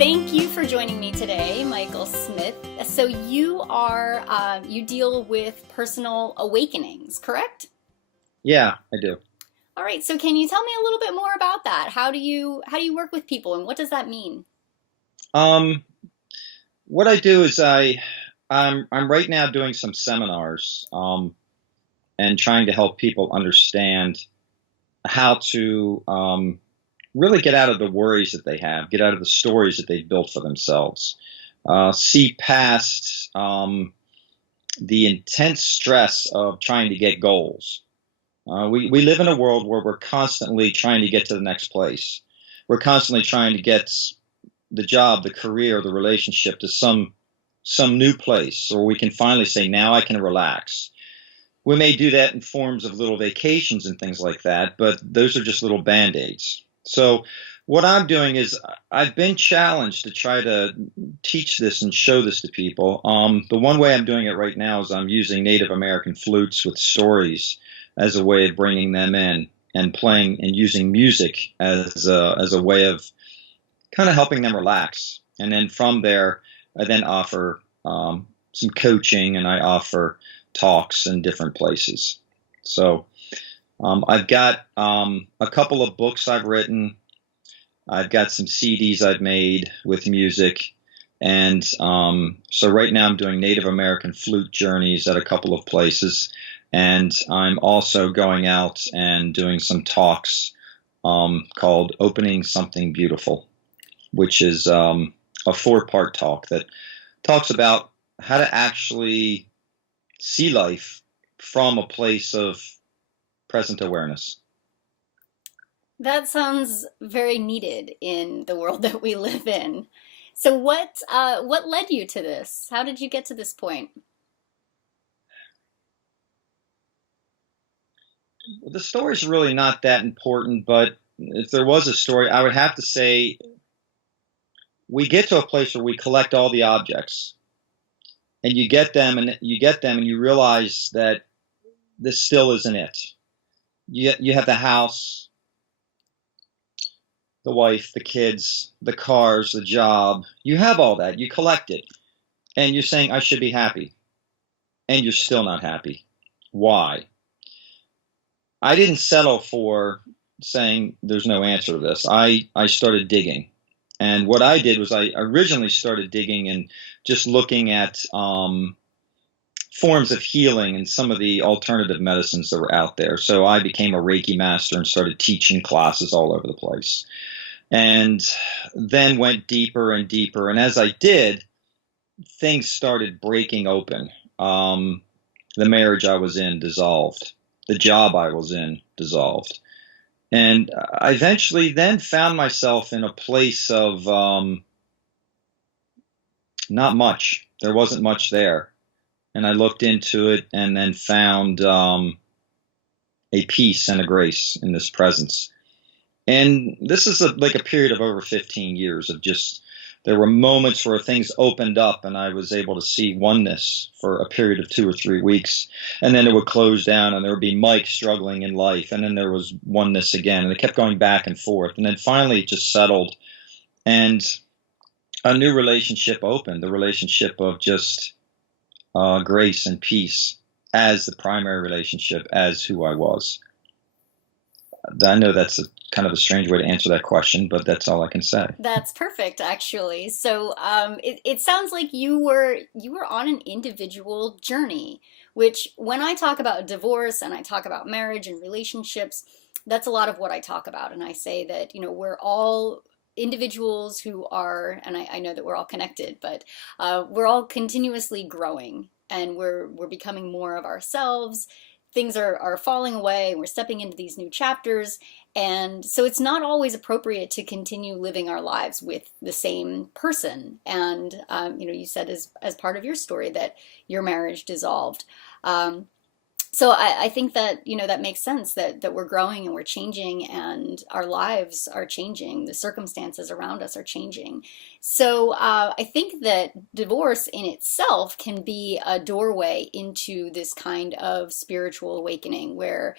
Thank you for joining me today, Michael Smith. So you deal with personal awakenings, correct? Yeah, I do. All right. So can you tell me a little bit more about that? How do you work with people, and what does that mean? Um, what I do is I'm right now doing some seminars and trying to help people understand how to really get out of the worries that they have, get out of the stories that they've built for themselves, see past the intense stress of trying to get goals. We live in a world where we're constantly trying to get to the next place. We're constantly trying to get the job, the career, the relationship to some new place, or we can finally say, now I can relax. We may do that in forms of little vacations and things like that, but those are just little band-aids. So what I'm doing is I've been challenged to try to teach this and show this to people. The one way I'm doing it right now is I'm using Native American flutes with stories as a way of bringing them in and playing and using music as a way of kind of helping them relax. And then from there, I then offer some coaching and I offer talks in different places. So I've got a couple of books I've written. I've got some CDs I've made with music. And so right now I'm doing Native American flute journeys at a couple of places. And I'm also going out and doing some talks called Opening Something Beautiful, which is a 4-part talk that talks about how to actually see life from a place of present awareness. That sounds very needed in the world that we live in. So what led you to this? How did you get to this point? The story's really not that important, but if there was a story, I would have to say we get to a place where we collect all the objects and you get them and you realize that this still isn't it. You have the house, the wife, the kids, the cars, the job. You have all that. You collect it. And you're saying, I should be happy. And you're still not happy. Why? I didn't settle for saying there's no answer to this. I started digging. And what I did was I originally started digging and just looking at forms of healing and some of the alternative medicines that were out there. So I became a Reiki master and started teaching classes all over the place. And then went deeper and deeper. And as I did, things started breaking open. The marriage I was in dissolved. The job I was in dissolved. And I eventually then found myself in a place of not much. There wasn't much there. And I looked into it and then found a peace and a grace in this presence. And this is like a period of over 15 years of just, there were moments where things opened up and I was able to see oneness for a period of 2 or 3 weeks. And then it would close down and there would be Mike struggling in life. And then there was oneness again. And it kept going back and forth. And then finally it just settled. And a new relationship opened, the relationship of just grace and peace as the primary relationship, as who I was. I know that's kind of a strange way to answer that question, but that's all I can say. That's perfect, actually. So it sounds like you were on an individual journey, which when I talk about divorce and I talk about marriage and relationships, that's a lot of what I talk about. And I say that, we're all individuals who are, and I know that we're all connected, but we're all continuously growing and we're becoming more of ourselves. Things are falling away and we're stepping into these new chapters. And so it's not always appropriate to continue living our lives with the same person. And, you said as part of your story that your marriage dissolved. So I think that, that makes sense that we're growing and we're changing and our lives are changing. The circumstances around us are changing. So I think that divorce in itself can be a doorway into this kind of spiritual awakening where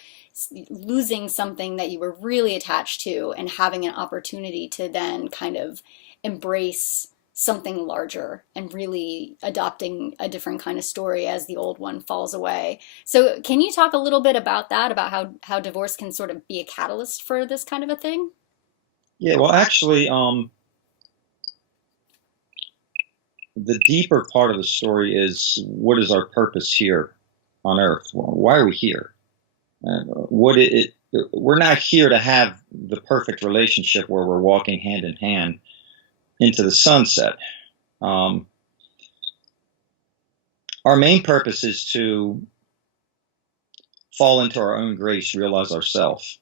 losing something that you were really attached to and having an opportunity to then kind of embrace something larger and really adopting a different kind of story as the old one falls away. So can you talk a little bit about that, about how divorce can sort of be a catalyst for this kind of a thing? Yeah, well, actually, the deeper part of the story is, what is our purpose here on earth? Why are we here? We're not here to have the perfect relationship where we're walking hand in hand into the sunset. Um, our main purpose is to fall into our own grace, realize ourselves,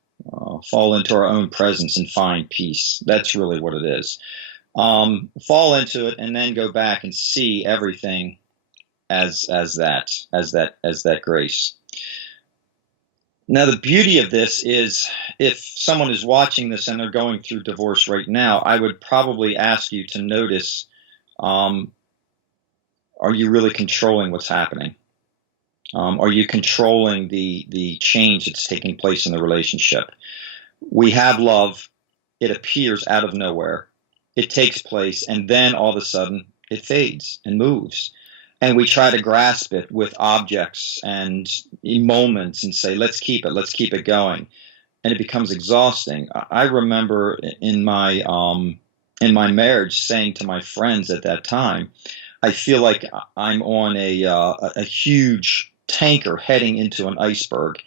fall into our own presence and find peace. That's really what it is. Fall into it and then go back and see everything as that grace. Now, the beauty of this is, if someone is watching this and they're going through divorce right now, I would probably ask you to notice, are you really controlling what's happening? Are you controlling the change that's taking place in the relationship? We have love. It appears out of nowhere. It takes place, and then all of a sudden it fades and moves. And we try to grasp it with objects and moments and say, let's keep it going. And it becomes exhausting. I remember in my marriage saying to my friends at that time, I feel like I'm on a huge tanker heading into an iceberg.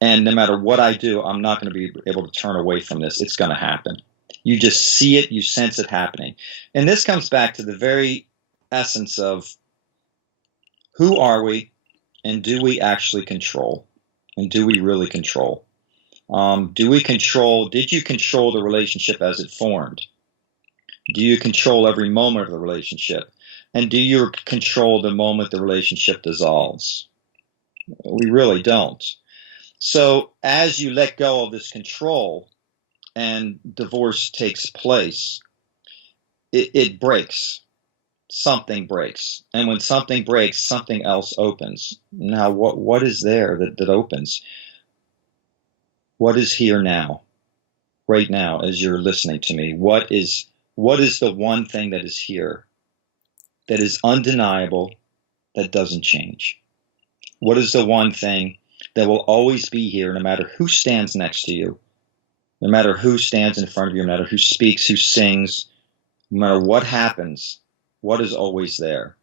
And no matter what I do, I'm not going to be able to turn away from this. It's going to happen. You just see it, you sense it happening. And this comes back to the very essence of, who are we, and do we actually control? And do we really control? Did you control the relationship as it formed? Do you control every moment of the relationship? And do you control the moment the relationship dissolves? We really don't. So as you let go of this control and divorce takes place, it breaks. Something breaks. And when something breaks, something else opens. Now, what is there that opens? What is here now, right now, as you're listening to me? What is the one thing that is here, that is undeniable, that doesn't change? What is the one thing that will always be here, no matter who stands next to you, no matter who stands in front of you, no matter who speaks, who sings, no matter what happens? What is always there?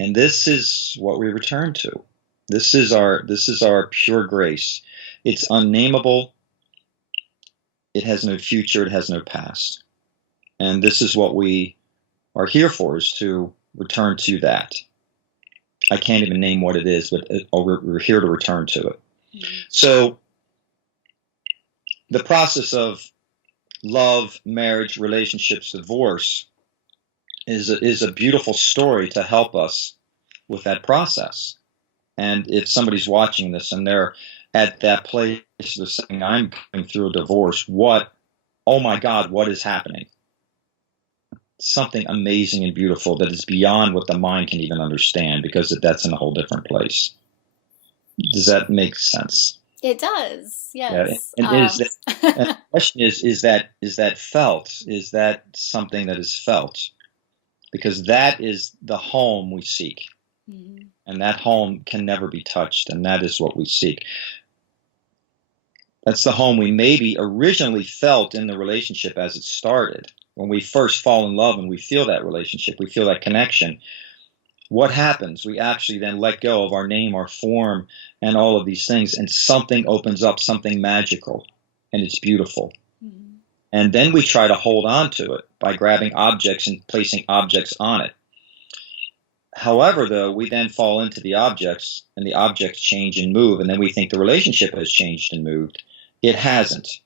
And this is what we return to. This is our pure grace. It's unnameable. It has no future. It has no past. And this is what we are here for, is to return to that. I can't even name what it is, but we're here to return to it. Mm-hmm. So the process of love, marriage, relationships, divorce is a beautiful story to help us with that process. And if somebody's watching this and they're at that place, they're saying, I'm going through a divorce, oh my God, what is happening? Something amazing and beautiful that is beyond what the mind can even understand, because that's in a whole different place. Does that make sense? It does, yes. Yeah. And the question is that felt? Is that something that is felt? Because that is the home we seek. Mm-hmm. And that home can never be touched, and that is what we seek. That's the home we maybe originally felt in the relationship as it started. When we first fall in love and we feel that relationship, we feel that connection. What happens? We actually then let go of our name, our form, and all of these things, and something opens up, something magical, and it's beautiful. Mm-hmm. And then we try to hold on to it by grabbing objects and placing objects on it. However, though, we then fall into the objects, and the objects change and move, and then we think the relationship has changed and moved. It hasn't.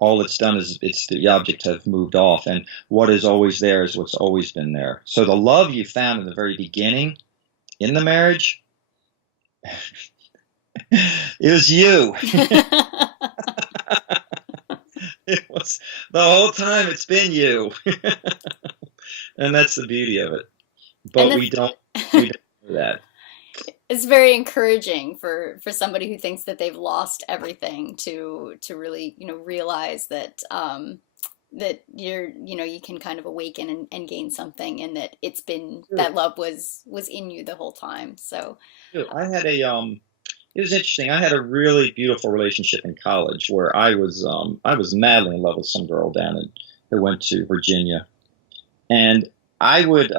All it's done is the objects have moved off, and what is always there is what's always been there. So the love you found in the very beginning in the marriage, it was you. It was the whole time. It's been you. And that's the beauty of it. But we don't do that. It's very encouraging for somebody who thinks that they've lost everything to really, realize that that you can kind of awaken and gain something, and that it's been that love was in you the whole time. So, I had a it was interesting. I had a really beautiful relationship in college where I was madly in love with some girl down in who went to Virginia, and I would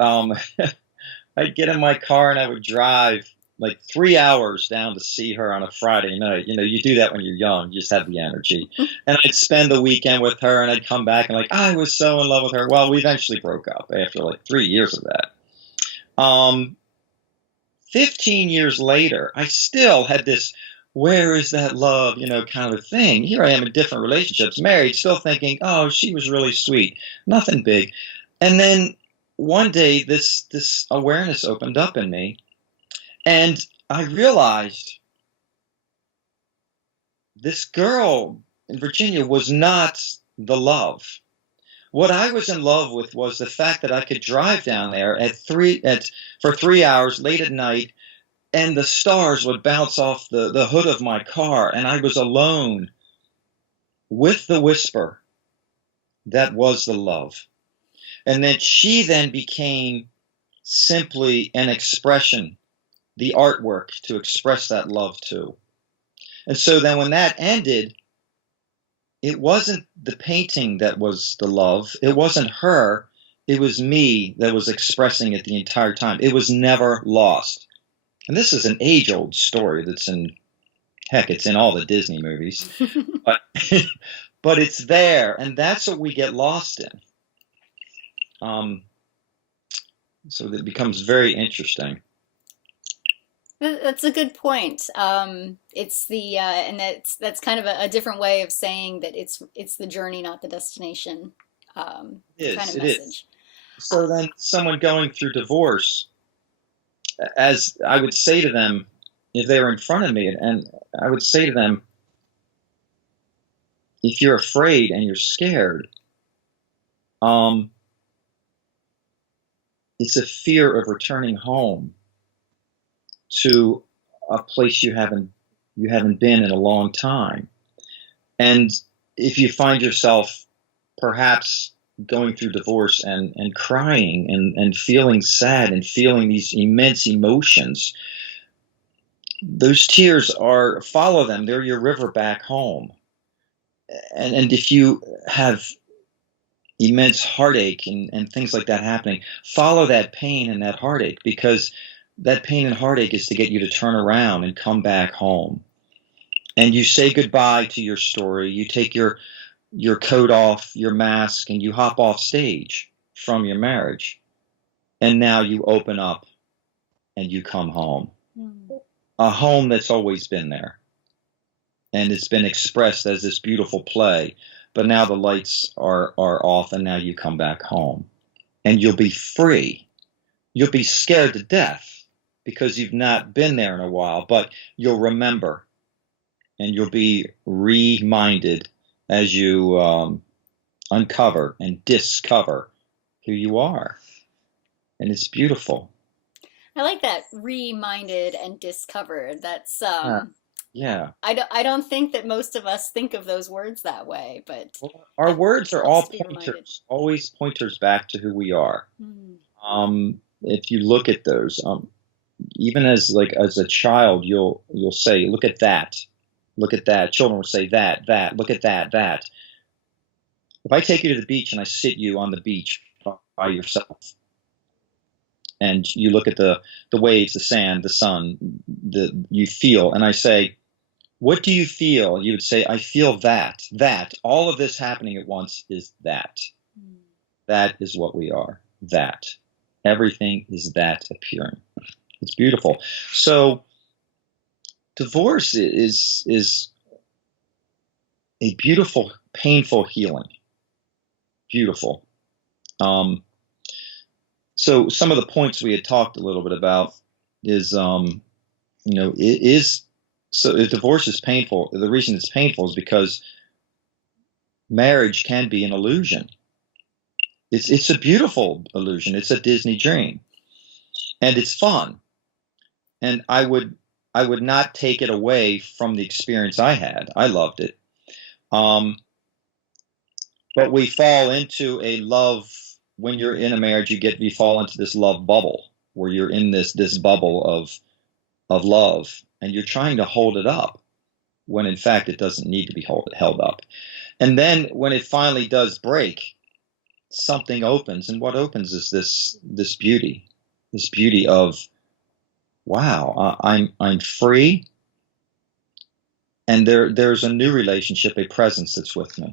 I'd get in my car and I would drive like 3 hours down to see her on a Friday night. You know, you do that when you're young, you just have the energy. And I'd spend the weekend with her and I'd come back and like, I was so in love with her. Well, we eventually broke up after like 3 years of that. 15 years later, I still had this, where is that love, kind of thing. Here I am in different relationships, married, still thinking, oh, she was really sweet, nothing big. And then one day, this awareness opened up in me, and I realized this girl in Virginia was not the love. What I was in love with was the fact that I could drive down there for 3 hours late at night, and the stars would bounce off the hood of my car, and I was alone with the whisper that was the love. And that she then became simply an expression, the artwork to express that love to. And so then when that ended, it wasn't the painting that was the love. It wasn't her. It was me that was expressing it the entire time. It was never lost. And this is an age-old story that's it's in all the Disney movies. But, but it's there, and that's what we get lost in. So it becomes very interesting. that's a good point. It's and that's kind of a different way of saying that it's the journey, not the destination, kind of It is. message. So then someone going through divorce, as I would say to them, if they were in front of me, and I would say to them, if you're afraid and you're scared, it's a fear of returning home to a place you haven't been in a long time. And if you find yourself perhaps going through divorce and crying and feeling sad and feeling these immense emotions, those tears follow them. They're your river back home. And if you have immense heartache and things like that happening, follow that pain and that heartache, because that pain and heartache is to get you to turn around and come back home. And you say goodbye to your story. You take your coat off, your mask, and you hop off stage from your marriage. And now you open up and you come home. Mm. A home that's always been there. And it's been expressed as this beautiful play. But now the lights are off, and now you come back home. And you'll be free. You'll be scared to death because you've not been there in a while, but you'll remember. And you'll be reminded as you uncover and discover who you are. And it's beautiful. I like that, reminded and discovered. That's yeah. I don't think that most of us think of those words that way, but well, our words are all pointers, always pointers back to who we are. Mm. If you look at those, even as a child, you'll say, "Look at that, look at that." Children will say that, look at that, that. If I take you to the beach and I sit you on the beach by yourself, and you look at the waves, the sand, the sun, you feel, and I say, what do you feel? You would say, I feel that. That. All of this happening at once is that. Mm. That is what we are. That. Everything is that appearing. It's beautiful. So divorce is a beautiful, painful healing. Beautiful. So some of the points we had talked a little bit about is, so if divorce is painful, the reason it's painful is because marriage can be an illusion. It's a beautiful illusion. It's a Disney dream, and it's fun. And I would not take it away from the experience I had. I loved it. But but we fall into a love. When you're in a marriage, you fall into this love bubble where you're in this bubble of love, and you're trying to hold it up when in fact it doesn't need to be held up. And then when it finally does break, something opens, and what opens is this beauty of, wow, I'm free, and there's a new relationship, a presence that's with me.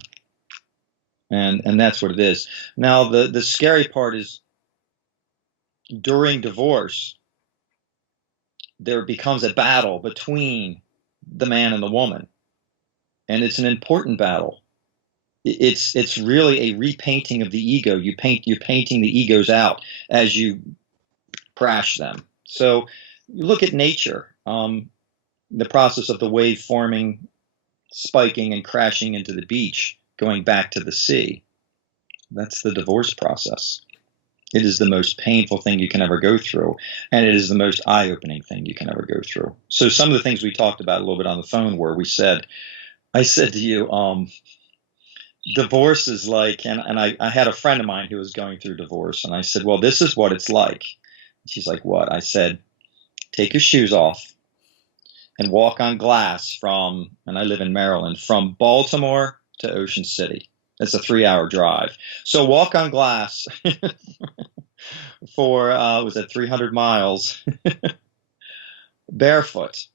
And that's what it is. Now the scary part is, during divorce there becomes a battle between the man and the woman, and it's an important battle. It's really a repainting of the ego. You're painting the egos out as you crash them. So you look at nature, the process of the wave forming, spiking, and crashing into the beach, going back to the sea. That's the divorce process. It is the most painful thing you can ever go through, and it is the most eye-opening thing you can ever go through. So some of the things we talked about a little bit on the phone were, I said to you, divorce is like, and I had a friend of mine who was going through divorce, and I said, well, this is what it's like. She's like, what? I said, take your shoes off and walk on glass and I live in Maryland, from Baltimore to Ocean City. It's a 3-hour drive. So walk on glass for, was it 300 miles barefoot.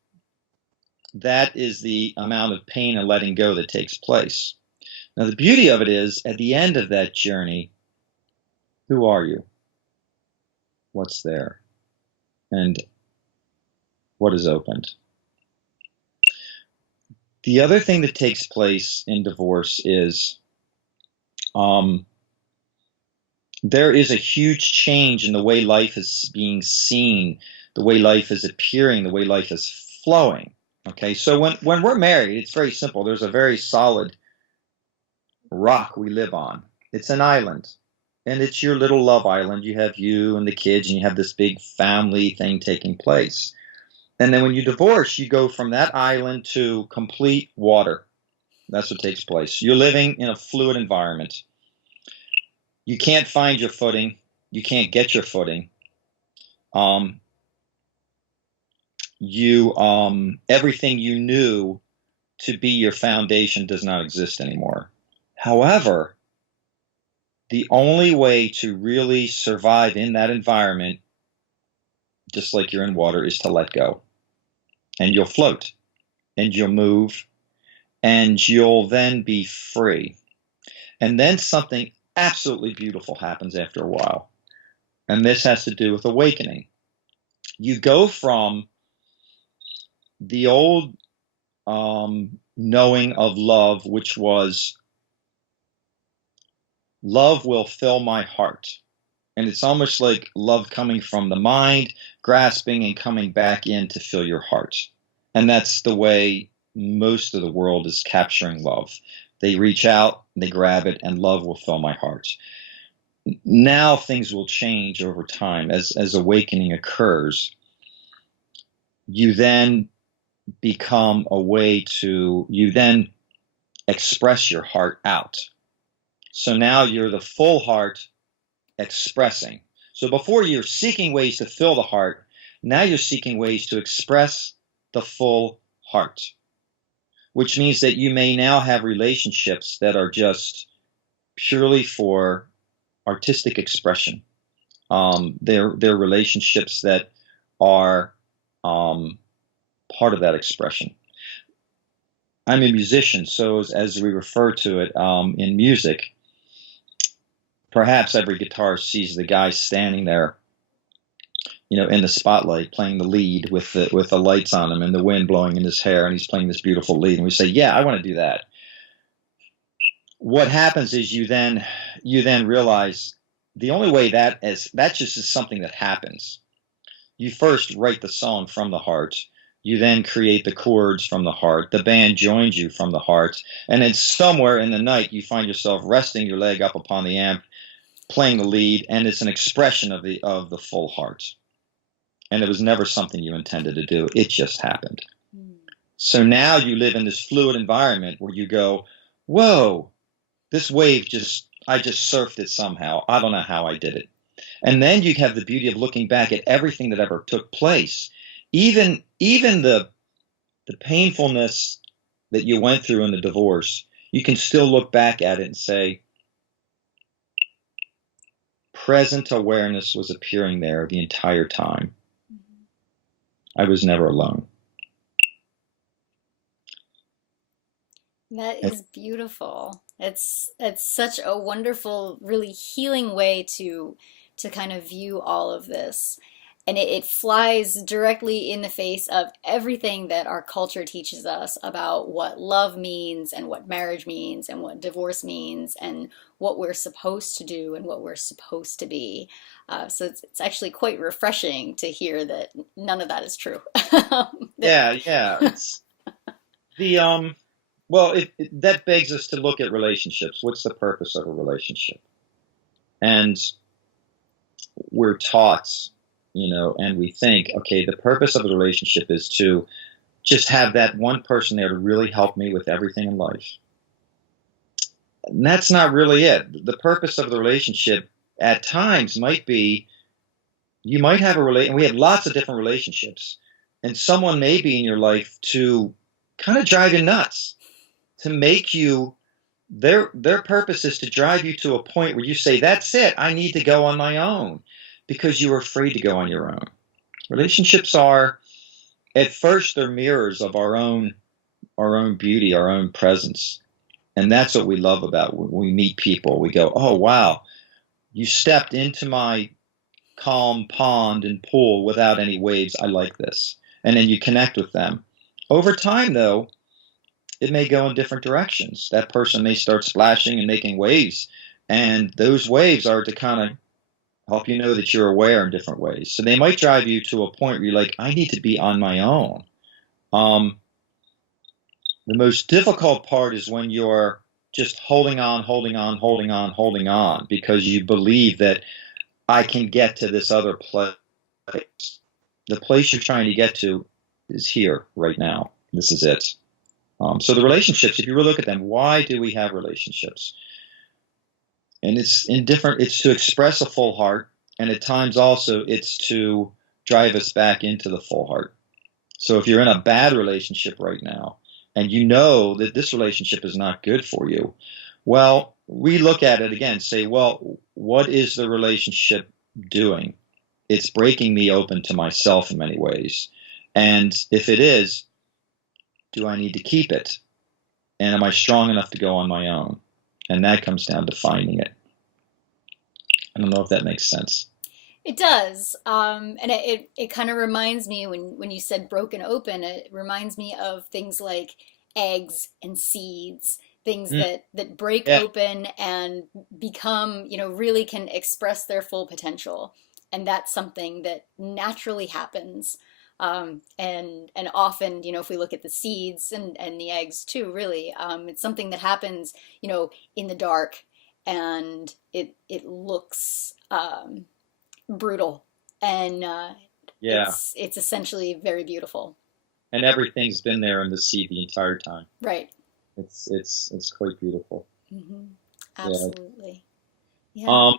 That is the amount of pain and letting go that takes place. Now, the beauty of it is, at the end of that journey, who are you? What's there? And what is opened? The other thing that takes place in divorce is there is a huge change in the way life is being seen, the way life is appearing, the way life is flowing. Okay, so when we're married, it's very simple. There's a very solid rock we live on. It's an island, and it's your little love island. You have you and the kids, and you have this big family thing taking place. And then when you divorce, you go from that island to complete water. That's what takes place. You're living in a fluid environment. You can't find your footing. You can't get your footing. Everything you knew to be your foundation does not exist anymore. However, the only way to really survive in that environment, just like you're in water, is to let go. And you'll float, and you'll move, and you'll then be free. And then something absolutely beautiful happens after a while. And this has to do with awakening. You go from the old knowing of love, which was, love will fill my heart. And it's almost like love coming from the mind, grasping and coming back in to fill your heart. And that's the way most of the world is capturing love. They reach out, they grab it, and love will fill my heart. Now things will change over time. As awakening occurs, you then become a way to, you then express your heart out. So now you're the full heart expressing. So before, you're seeking ways to fill the heart. Now you're seeking ways to express the full heart, which means that you may now have relationships that are just purely for artistic expression. They're relationships that are part of that expression. I'm a musician, so as we refer to it in music, perhaps every guitarist sees the guy standing there, in the spotlight, playing the lead with the lights on him and the wind blowing in his hair, and he's playing this beautiful lead. And we say, yeah, I want to do that. What happens is you then realize the only way that just is something that happens. You first write the song from the heart. You then create the chords from the heart. The band joins you from the heart. And then somewhere in the night, you find yourself resting your leg up upon the amp, playing the lead, and it's an expression of the full heart. And it was never something you intended to do. It just happened. So now you live in this fluid environment where you go, whoa, this wave I just surfed it somehow. I don't know how I did it. And then you have the beauty of looking back at everything that ever took place, even the painfulness that you went through in the divorce. You can still look back at it and say, present awareness was appearing there the entire time. I was never alone. That is beautiful. It's such a wonderful, really healing way to kind of view all of this. And it flies directly in the face of everything that our culture teaches us about what love means and what marriage means and what divorce means and what we're supposed to do and what we're supposed to be. So it's actually quite refreshing to hear that none of that is true. Yeah. It's the well, that begs us to look at relationships. What's the purpose of a relationship? And we're taught, and we think, okay, the purpose of a relationship is to just have that one person there to really help me with everything in life. And that's not really it. The purpose of the relationship at times might be, you might have and we have lots of different relationships, and someone may be in your life to kind of drive you nuts, to make you, their purpose is to drive you to a point where you say, that's it, I need to go on my own, because you are afraid to go on your own. Relationships are, at first, they're mirrors of our own beauty, our own presence. And that's what we love about when we meet people. We go, oh, wow, you stepped into my calm pond and pool without any waves. I like this. And then you connect with them. Over time, though, it may go in different directions. That person may start splashing and making waves. And those waves are to kind of help you know that you're aware in different ways. So they might drive you to a point where you're like, I need to be on my own. The most difficult part is when you're just holding on, because you believe that I can get to this other place. The place you're trying to get to is here right now. This is it. So the relationships, if you really look at them, why do we have relationships? And it's to express a full heart, and at times also it's to drive us back into the full heart. So if you're in a bad relationship right now, and you know that this relationship is not good for you, well, we look at it again, say, well, what is the relationship doing? It's breaking me open to myself in many ways. And if it is, do I need to keep it? And am I strong enough to go on my own? And that comes down to finding it. I don't know if that makes sense. It does. And it kind of reminds me when you said broken open, it reminds me of things like eggs and seeds, things that break open and become, really can express their full potential. And that's something that naturally happens. And often, if we look at the seeds and the eggs too, really, it's something that happens, in the dark, and it looks brutal, and it's essentially very beautiful. And everything's been there in the seed the entire time. Right. It's quite beautiful. Mm-hmm. Absolutely. Yeah.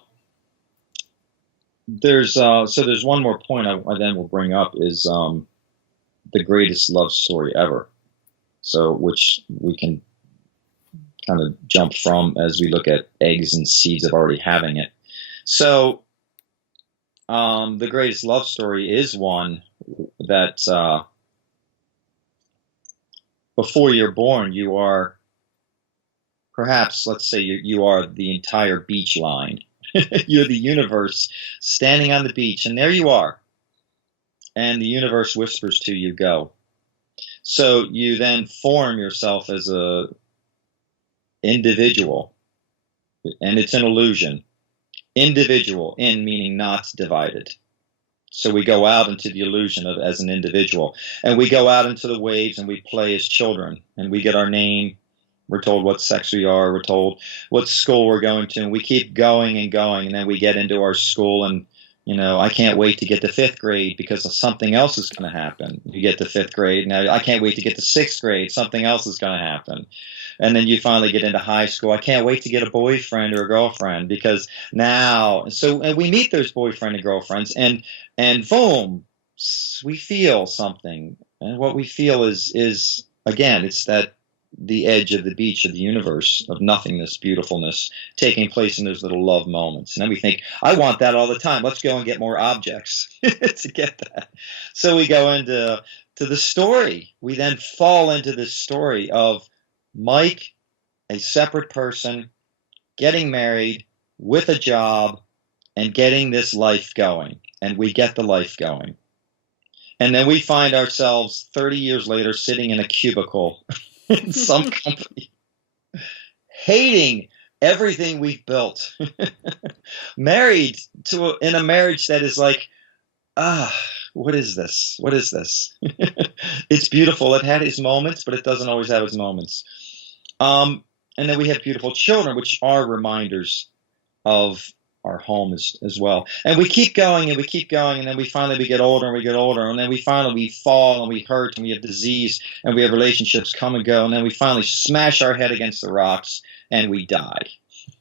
There's one more point I then will bring up is the greatest love story ever. So which we can kind of jump from as we look at eggs and seeds of already having it. So the greatest love story is one that before you're born, you are perhaps, let's say you are the entire beach line. You're the universe standing on the beach, and there you are. And the universe whispers to you, go. So you then form yourself as a individual, and it's an illusion. Individual, in meaning not divided. So we go out into the illusion of as an individual, and we go out into the waves and we play as children, and we get our name. We're told what sex we are. We're told what school we're going to, and we keep going and going, and then we get into our school, and I can't wait to get to fifth grade because something else is going to happen. You get to fifth grade, now I can't wait to get to sixth grade. Something else is going to happen. And then you finally get into high school. I can't wait to get a boyfriend or a girlfriend because now, and we meet those boyfriend and girlfriends, and boom, we feel something. And what we feel is again, it's that the edge of the beach of the universe of nothingness, beautifulness taking place in those little love moments. And then we think, I want that all the time. Let's go and get more objects to get that. So we go into the story. We then fall into this story of Mike, a separate person, getting married with a job and getting this life going. And we get the life going. And then we find ourselves 30 years later sitting in a cubicle in some company, hating everything we've built, married in a marriage that is like, what is this? What is this? It's beautiful. It had its moments, but it doesn't always have its moments. And then we have beautiful children, which are reminders of our home as well. And we keep going and we keep going, and then we get older and we get older, and then we fall and we hurt and we have disease and we have relationships come and go, and then we finally smash our head against the rocks and we die.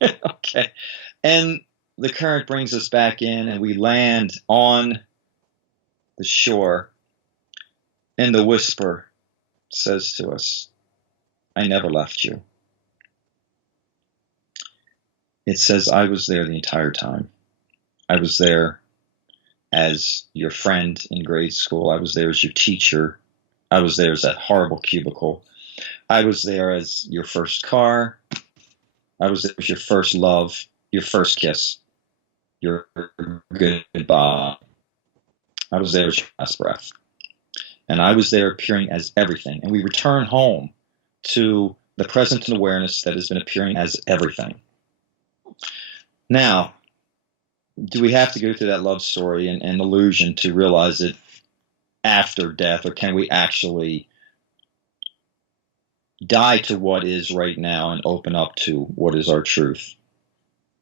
Okay. And the current brings us back in and we land on the shore, and the whisper says to us, I never left you. It says, I was there the entire time. I was there as your friend in grade school. I was there as your teacher. I was there as that horrible cubicle. I was there as your first car. I was there as your first love, your first kiss, your goodbye. I was there as your last breath. And I was there appearing as everything. And we return home to the present and awareness that has been appearing as everything. Now, do we have to go through that love story and illusion to realize it after death, or can we actually die to what is right now and open up to what is our truth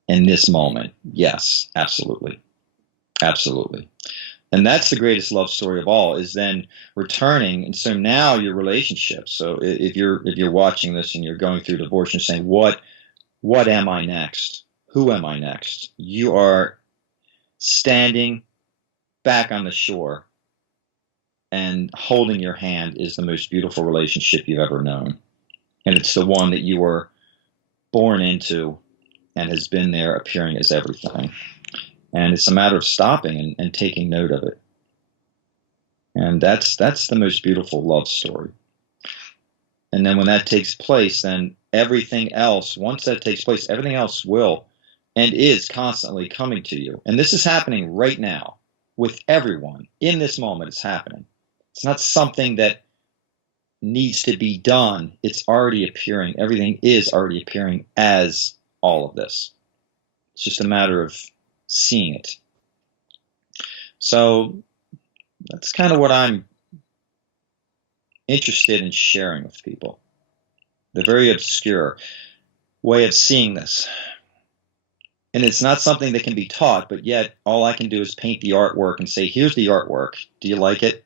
in this moment? Yes, absolutely. Absolutely. And that's the greatest love story of all, is then returning. And so now your relationship. So if you're watching this and you're going through divorce and saying, what am I next? Who am I next? You are standing back on the shore, and holding your hand is the most beautiful relationship you've ever known. And it's the one that you were born into and has been there appearing as everything. And it's a matter of stopping and taking note of it. And that's the most beautiful love story. And then when that takes place, then everything else, once that takes place, everything else will and is constantly coming to you. And this is happening right now with everyone. In this moment, it's happening. It's not something that needs to be done. It's already appearing. Everything is already appearing as all of this. It's just a matter of seeing it. So that's kind of what I'm interested in sharing with people. The very obscure way of seeing this. And it's not something that can be taught, but yet all I can do is paint the artwork and say, here's the artwork. Do you like it?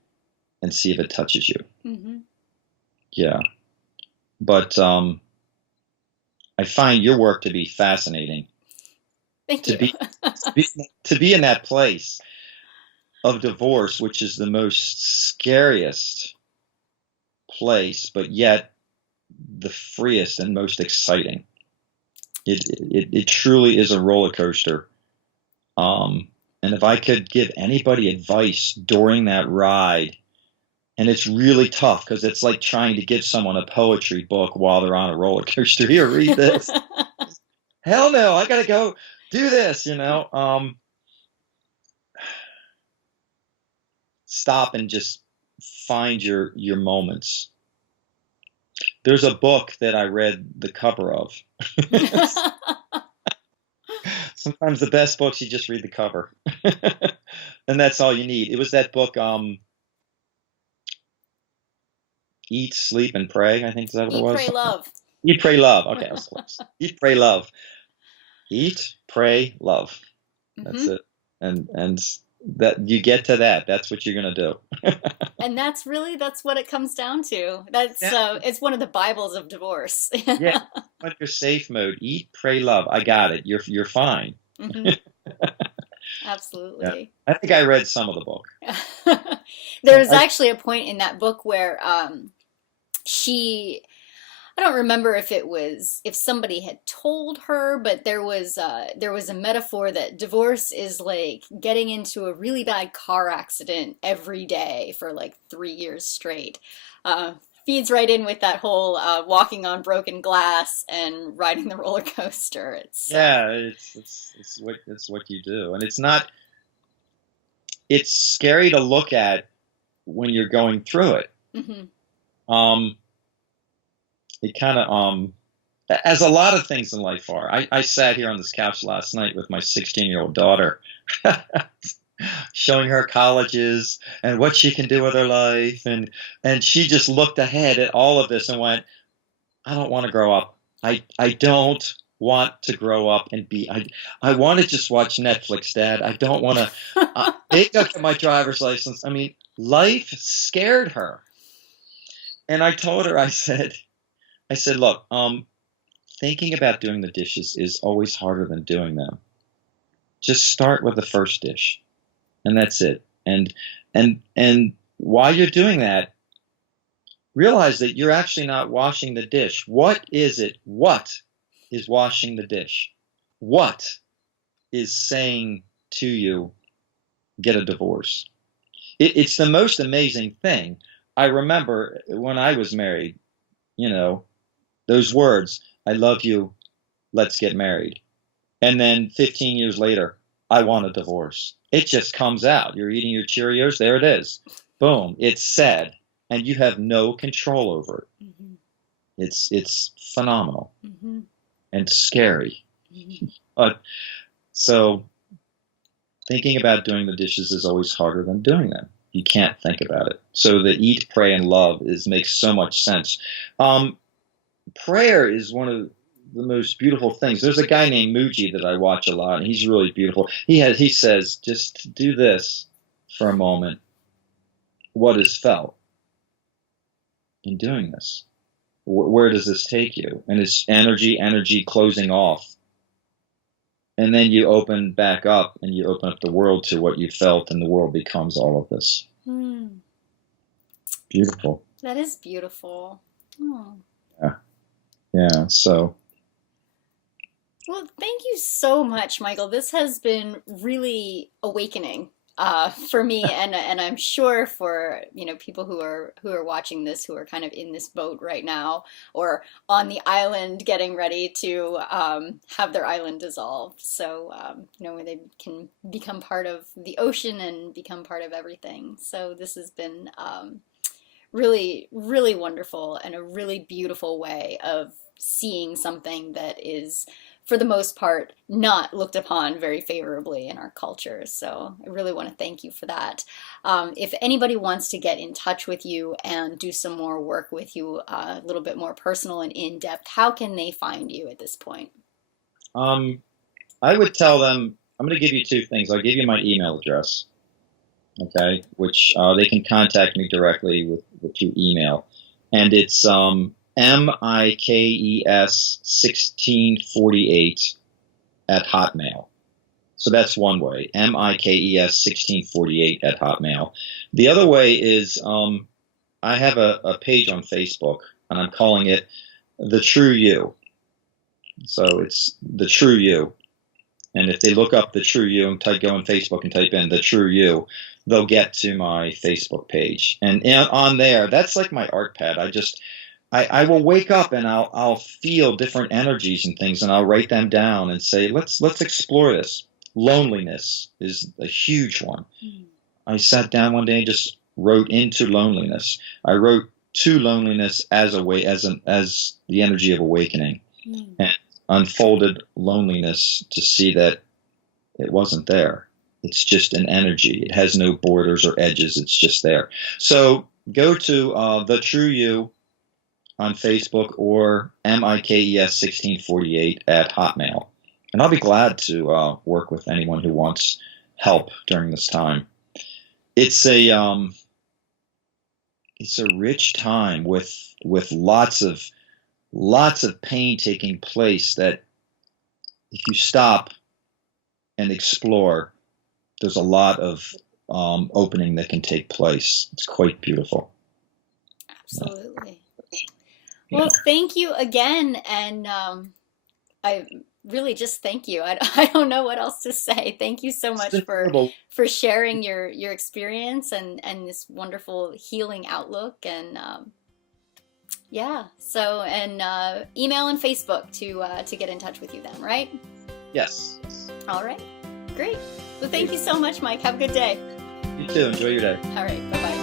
And see if it touches you. Mm-hmm. Yeah. But I find your work to be fascinating. Thank you. To be in that place of divorce, which is the most scariest place, but yet the freest and most exciting. It truly is a roller coaster. And if I could give anybody advice during that ride, and it's really tough because it's like trying to give someone a poetry book while they're on a roller coaster. Here, read this. Hell no, I gotta go do this, Stop and just find your moments. There's a book that I read the cover of. Sometimes the best books, you just read the cover. And that's all you need. It was that book, Eat, Sleep, and Pray, I think. Is that what it was? Eat, Pray, Love. Eat, Pray, Love. Okay, I was close. Eat, Pray, Love. Eat, Pray, Love. That's it. And that you get to that. That's what you're going to do. And that's what it comes down to. That's Yeah. it's one of the Bibles of divorce. Yeah. Put your safe mode. Eat, pray, love. I got it. You're fine. Hmm. Yeah. Absolutely. I think I read some of the book. There was I, actually a point in that book where she I don't remember if somebody had told her, but there was a metaphor that divorce is like getting into a really bad car accident every day for like 3 years straight. Uh, Feeds right in with that whole walking on broken glass and riding the roller coaster. yeah, it's what you do, and it's not. It's scary to look at when you're going through it. Mhm. Um, it kind of as a lot of things in life are. I sat here on this couch last night with my 16-year-old daughter, showing her colleges and what she can do with her life, and she just looked ahead at all of this and went, I don't want to grow up. I don't want to grow up and be. I want to just watch Netflix, Dad. I don't want to. They look at my driver's license. I mean, life scared her, and I told her. I said, look, thinking about doing the dishes is always harder than doing them. Just start with the first dish, and that's it. And while you're doing that, realize that you're actually not washing the dish. What is it? What is washing the dish? What is saying to you, get a divorce? It's the most amazing thing. I remember when I was married, you know, those words, I love you, let's get married. And then 15 years later, I want a divorce. It just comes out. You're eating your Cheerios, there it is. Boom, it's said. And you have no control over it. Mhm. It's phenomenal Mhm. and scary. Mhm. But so thinking about doing the dishes is always harder than doing them. You can't think about it. So the eat, pray, and love makes so much sense. Prayer is one of the most beautiful things. There's a guy named Muji that I watch a lot, and he's really beautiful. He says, just do this for a moment. What is felt in doing this? Where does this take you? And it's energy closing off. And then you open back up and you open up the world to what you felt, and the world becomes all of this. Hmm. Beautiful. That is beautiful. Oh. Yeah. Yeah. So, Well, thank you so much, Michael. This has been really awakening for me, and I'm sure for people who are watching this who are kind of in this boat right now or on the island getting ready to have their island dissolved. So where they can become part of the ocean and become part of everything. So this has been really, really wonderful and a really beautiful way of seeing something that is, for the most part, not looked upon very favorably in our culture. So I really want to thank you for that. If anybody wants to get in touch with you and do some more work with you, a little bit more personal and in depth, how can they find you at this point? I would tell them, I'm going to give you two things. I'll give you my email address, okay, which they can contact me directly with through email. And it's MIKES1648 at Hotmail. So that's one way, MIKES1648 at Hotmail. The other way is I have a page on Facebook, and I'm calling it The True You. So it's The True You. And if they look up The True You and go on Facebook and type in The True You, they'll get to my Facebook page. And on there, that's like my art pad. I will wake up and I'll feel different energies and things, and I'll write them down and say, let's explore this. Loneliness is a huge one. Mm. I sat down one day and just wrote into loneliness. I wrote to loneliness as the energy of awakening, and unfolded loneliness to see that it wasn't there. It's just an energy. It has no borders or edges. It's just there. So go to The True You on Facebook or MIKES1648 at Hotmail. And I'll be glad to work with anyone who wants help during this time. It's a rich time with lots of pain taking place that if you stop and explore, there's a lot of opening that can take place. It's quite beautiful. Absolutely. Yeah. Well, thank you again, and I really just thank you. I don't know what else to say. Thank you so It's much incredible. for sharing your experience and this wonderful healing outlook. And yeah, so and email and Facebook to get in touch with you then, right? Yes. All right, great. Well, thank you so much, Mike. Have a good day. You too. Enjoy your day. All right, bye bye.